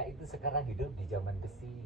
kita itu sekarang hidup di zaman besi.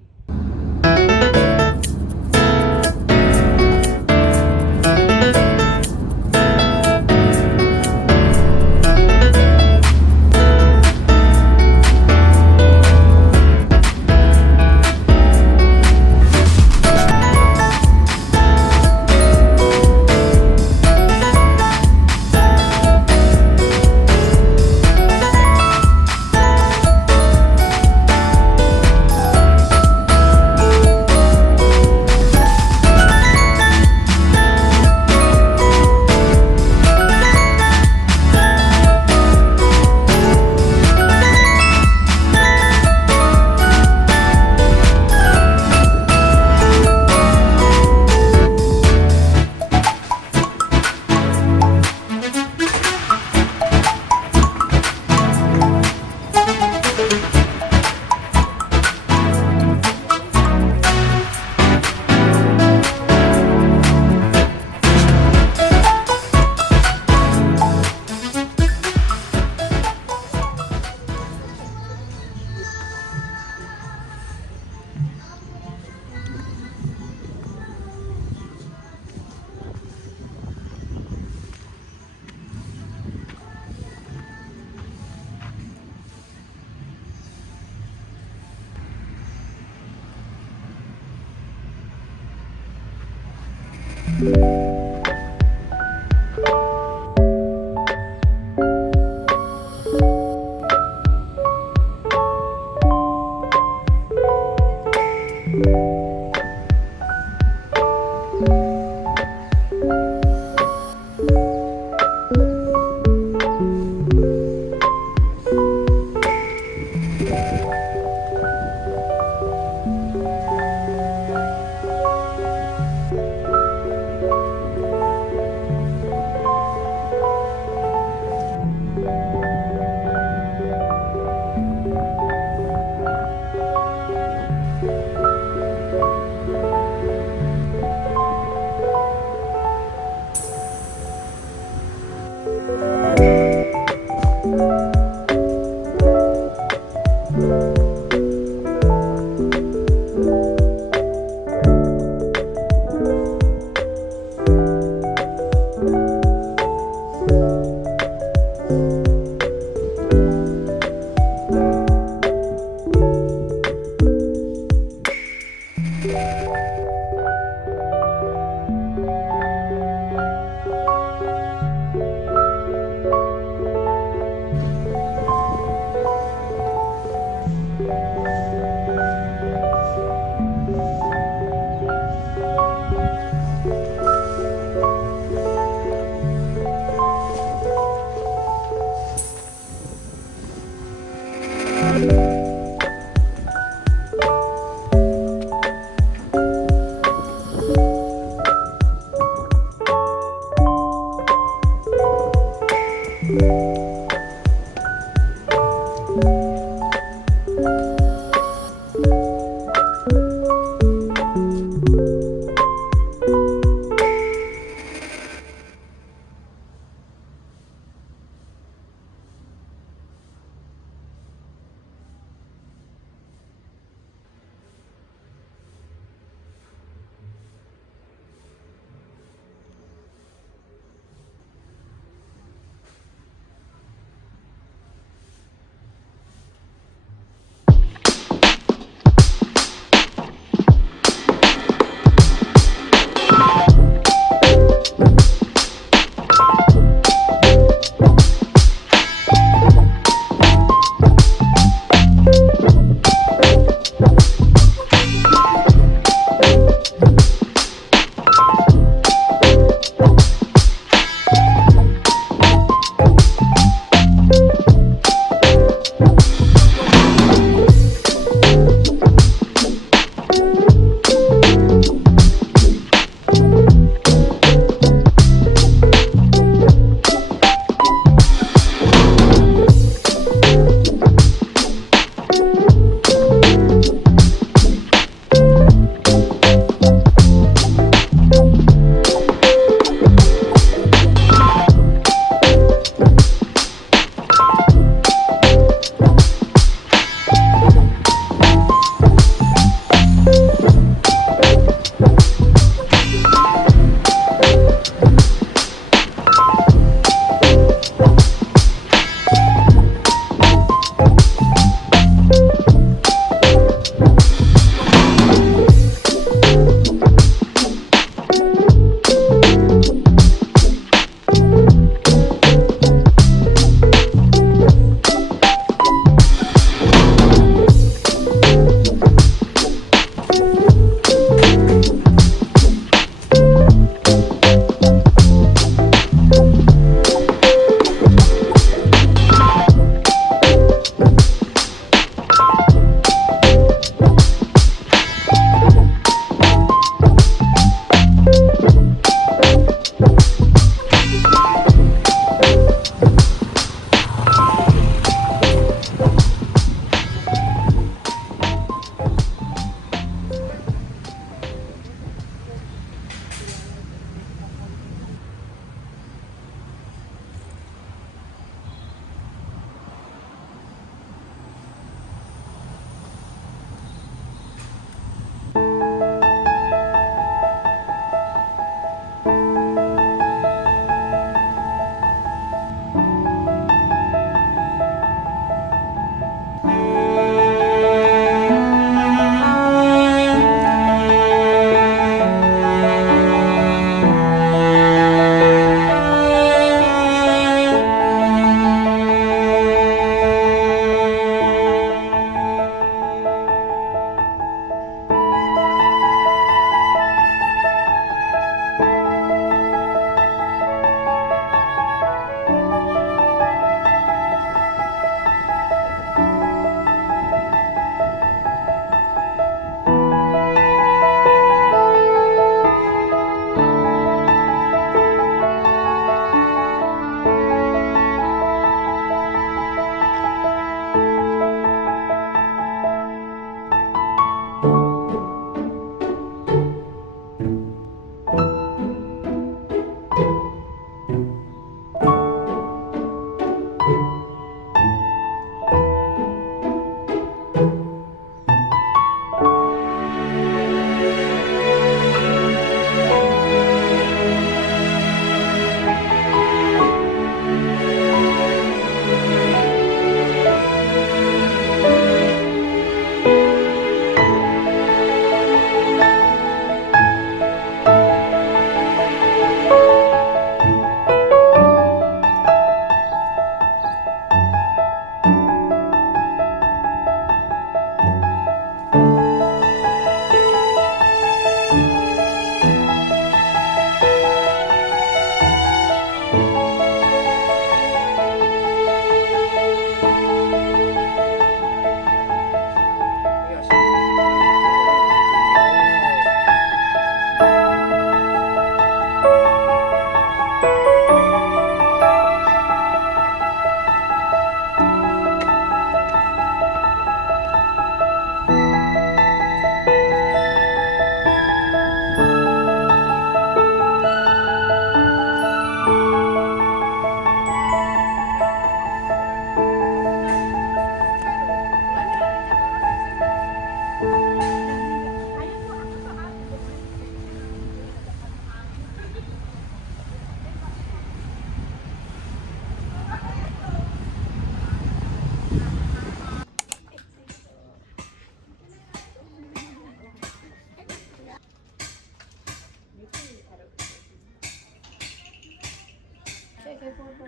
pakai foto.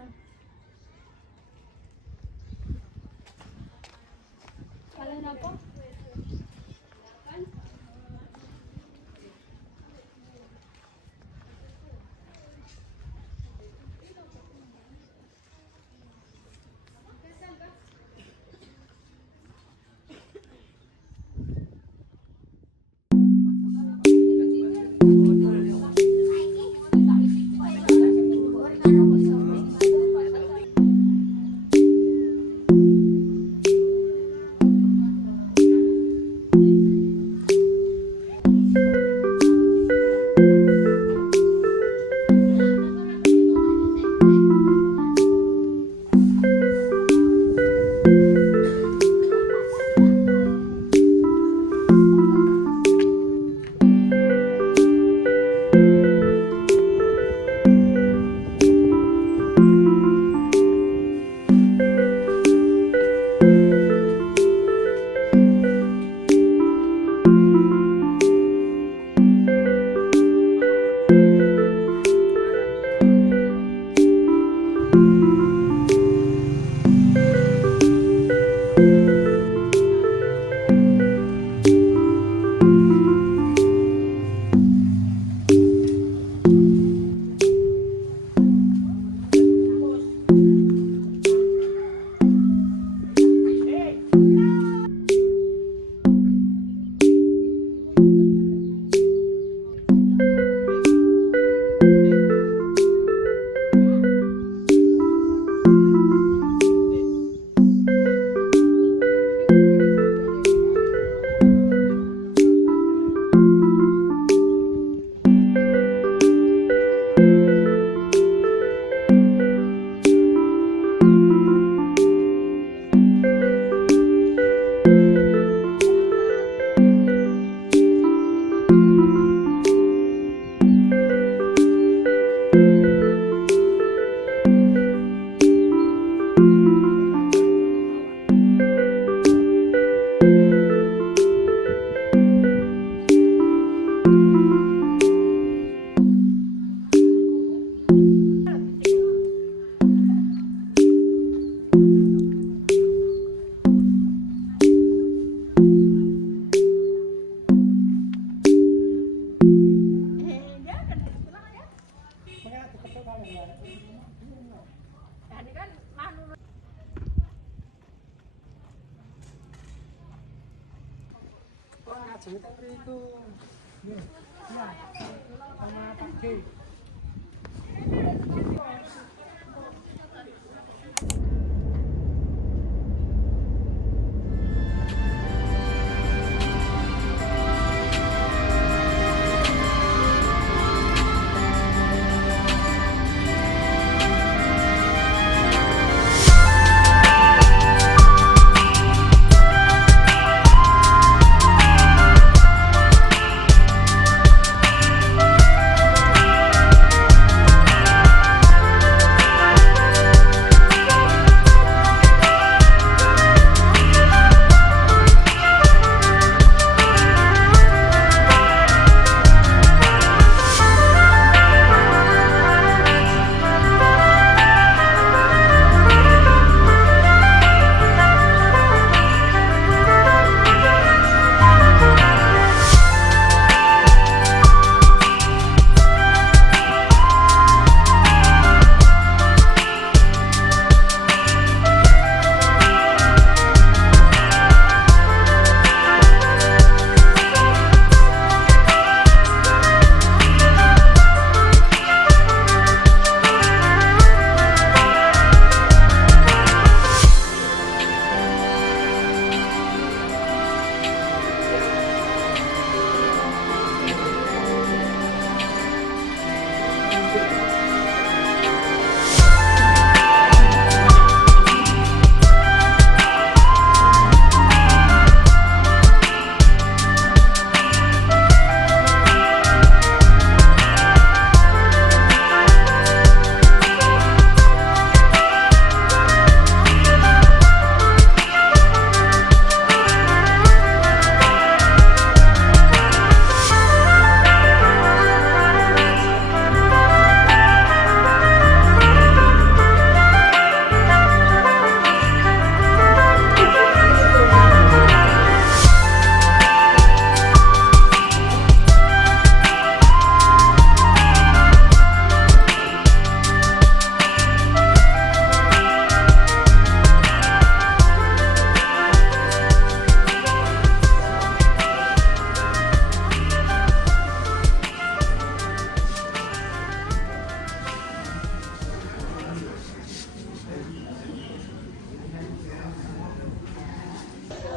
Kalian apa? Cerita itu. Nah, sama Pak G.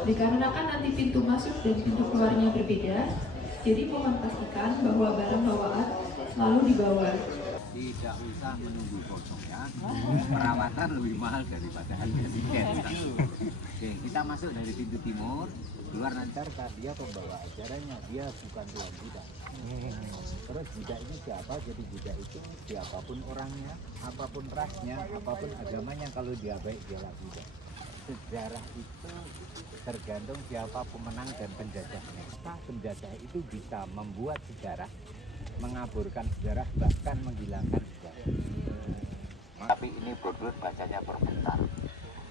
Dikarenakan nanti pintu masuk dan pintu keluarnya berbeda, jadi mohon pastikan bahwa barang bawaan selalu dibawa. Tidak usah menunggu kosong ya. Perawatan lebih mahal daripada harga tiket. Oke, kita masuk dari pintu timur. Keluar nanti dia pembawa ajarannya, dia bukan tuan budak. Terus budak ini siapa? Jadi budak itu siapapun orangnya, apapun rasnya, apapun agamanya, kalau dia baik dialah budak. Sejarah itu tergantung siapa pemenang dan penjajahnya. Penjajah itu bisa membuat sejarah, mengaburkan sejarah, bahkan menghilangkan sejarah. Tapi ini Borobudur bacanya berbentar.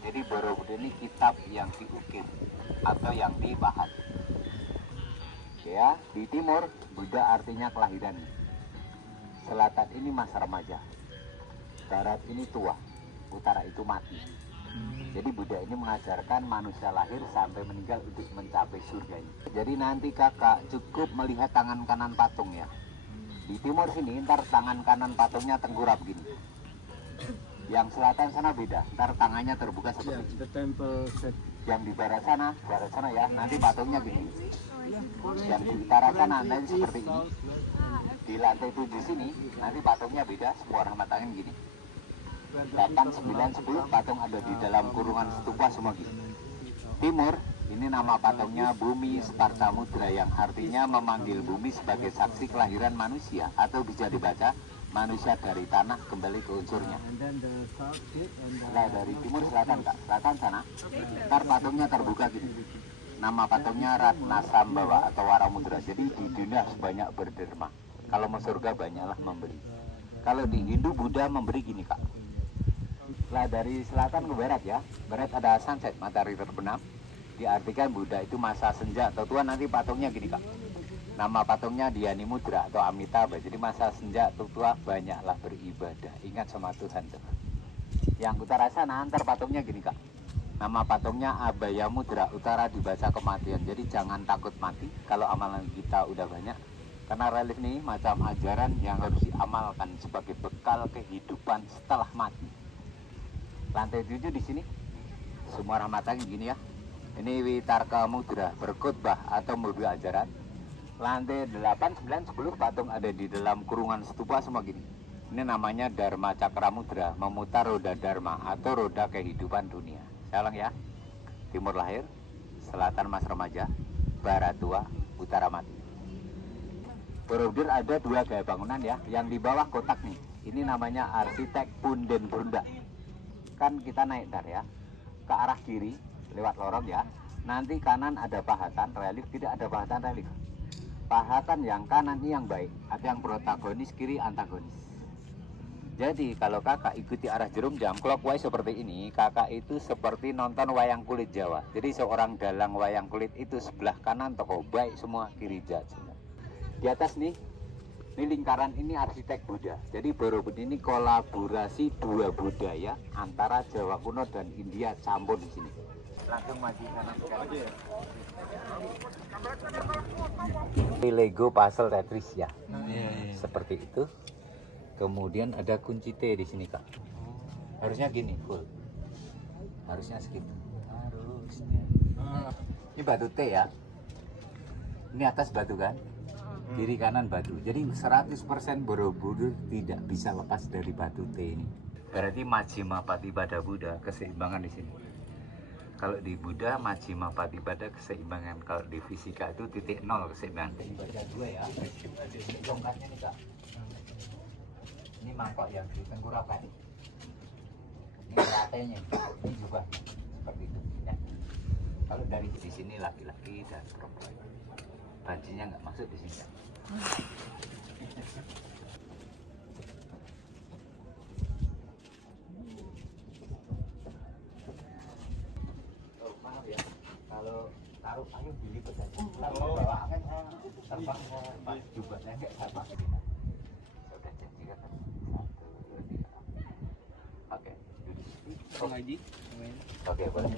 Jadi Borobudur ini kitab yang diukir atau yang dibahas. Ya, di timur Buddha artinya kelahiran. Selatan ini masa remaja. Barat ini tua. Utara itu mati. Jadi Buddha ini mengajarkan manusia lahir sampai meninggal untuk mencapai surga ini. Jadi nanti kakak cukup melihat tangan kanan patung ya. Di timur sini ntar tangan kanan patungnya tengkurap gini. Yang selatan sana beda, ntar tangannya terbuka seperti ini. Yang di barat sana ya, nanti patungnya gini. Yang di utara sana nanti seperti ini. Di lantai 7 sini nanti patungnya beda, semua rahmat tangan gini. 8, 9, 10 patung ada di dalam kurungan stupa semua gini. Timur, ini nama patungnya Bumi Spartamudra yang artinya memanggil bumi sebagai saksi kelahiran manusia, atau bisa dibaca manusia dari tanah kembali ke unsurnya. Nah, dari timur selatan kak, selatan sana, ntar patungnya terbuka gini. Nama patungnya Ratna Sambawa atau Waramudra. Jadi di dunia sebanyak berderma. Kalau mau surga banyaklah memberi. Kalau di Hindu Buddha memberi gini kak. Lah dari selatan ke barat ya, barat ada sunset, matahari terbenam. Diartikan Buddha itu masa senja atau tua, nanti patungnya gini kak. Nama patungnya Dhyani Mudra atau Amitabha. Jadi masa senja atau tua banyaklah beribadah. Ingat sama Tuhan tuh. Yang utara sana antar patungnya gini kak. Nama patungnya Abhaya Mudra, utara dibaca kematian. Jadi jangan takut mati kalau amalan kita udah banyak. Karena relief nih macam ajaran yang harus diamalkan sebagai bekal kehidupan setelah mati. Lantai 7 di sini semua rahmatan gini ya. Ini Witarka Mudra, berkhotbah atau mobil ajaran. Lantai 8, 9, 10 patung ada di dalam kurungan stupa semua gini. Ini namanya Dharma Cakra Mudra, memutar roda Dharma atau roda kehidupan dunia. Saya ulang ya. Timur lahir, selatan mas remaja, barat tua, utara mati. Borobudur ada 2 gaya bangunan ya. Yang di bawah kotak nih, ini namanya arsitek Punden Brunda. Kan kita naik ntar ya, ke arah kiri lewat lorong ya. Nanti kanan ada pahatan relief, tidak ada pahatan relief. Pahatan yang kanan ini yang baik, ada yang protagonis, kiri antagonis. Jadi kalau kakak ikuti arah jarum jam clockwise seperti ini, kakak itu seperti nonton wayang kulit Jawa. Jadi seorang dalang wayang kulit itu sebelah kanan toko baik semua, kiri jahat semua. Di atas nih, ini lingkaran ini arsitek Buddha. Jadi Borobudur ini kolaborasi 2 budaya antara Jawa kuno dan India campur di sini. Langsung maju kanan sekali. Lego puzzle Tetris ya. Seperti itu. Kemudian ada kunci T di sini kak. Harusnya gini full. Harusnya segitu. Harusnya. Ini batu T ya. Ini atas batu kan. Kiri kanan batu. Jadi 100% Borobudur tidak bisa lepas dari batu T ini. Berarti Majjhima Patipada Buddha, keseimbangan di sini. Kalau di Buddha Majjhima Patipada keseimbangan. Kalau di fisika itu titik 0 keseimbangan. Ini baca 2 ya. Ini tongkatnya nih kak. Ini mangkok yang di tengkurapan. Ini rantainya. Ini juga seperti itu ya. Kalau dari di sini laki-laki dan perempuan. Bajunya nggak masuk di sini. Oh, maaf ya. Kalau taruh ayo beli saja. Kalau bawa angin terbang pas jubahnya nggak sama. Sudah janji kan? 1, 2, 3. Oke. Ngaji. Oke, boleh.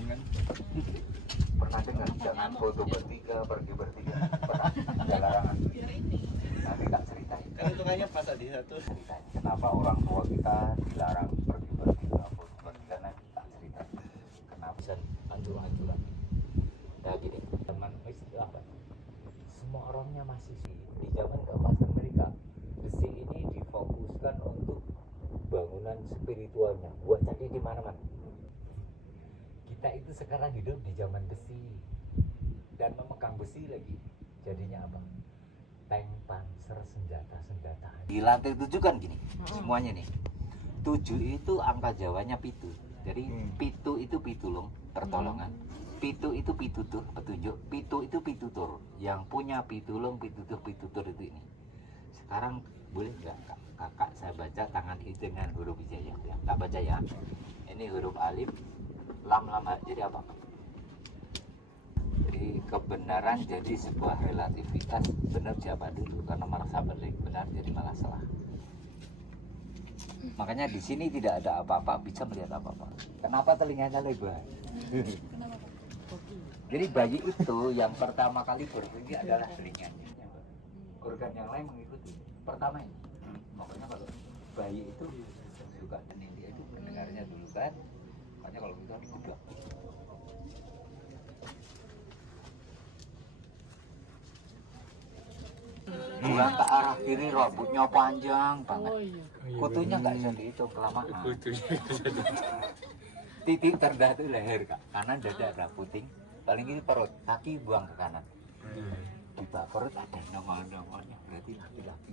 Pernah dengar jangan foto bertiga, pergi bertiga? Pernah? Ada larangan. Nanti tak ceritain. Kan hitungannya pas di satu. Ceritain. Kenapa orang tua kita dilarang pergi bertiga, foto bertiga? Nanti tak ceritain. Kenapa? Anjuran-anjuran. Dan semua orangnya masih sih di zaman keemasan mereka. Besi ini difokuskan untuk bangunan spiritualnya, buat cari di mana-mana. Kita itu sekarang hidup di zaman besi dan memegang besi lagi, jadinya apa? Tank, panser, senjata. Di lantai 7 kan gini, semuanya nih. 7 itu angka Jawanya pitu. Jadi pitu itu pitulung, pertolongan. Pitu itu pitutur, petunjuk. Pitu itu pitutur. Yang punya pitulung, pitutur itu ini. Sekarang boleh nggak kakak saya baca tangan ini dengan huruf hijaya? Ya, tak baca ya. Ini huruf alif, lam. Jadi apa? Jadi kebenaran jadi sebuah relativitas. Benar siapa dulu, karena merasa benar jadi malah salah. Makanya di sini tidak ada apa-apa bisa melihat apa-apa. Kenapa telinganya lebar? Jadi bayi itu yang pertama kali berfungsi adalah telinganya. Organ yang lain mengikuti. Pertama ini. Makanya kalau bayi itu juga dia itu mendengarnya dulu kan. Makanya kalau kita dikudak. Pulang ke arah kiri rambutnya panjang banget. Kutunya nggak bisa dihitung kelamaan. Titik terendah itu leher kak, kanan dada ada puting, paling ini perut, kaki buang ke kanan. Di bawah perut ada nama-namanya, berarti laki-laki.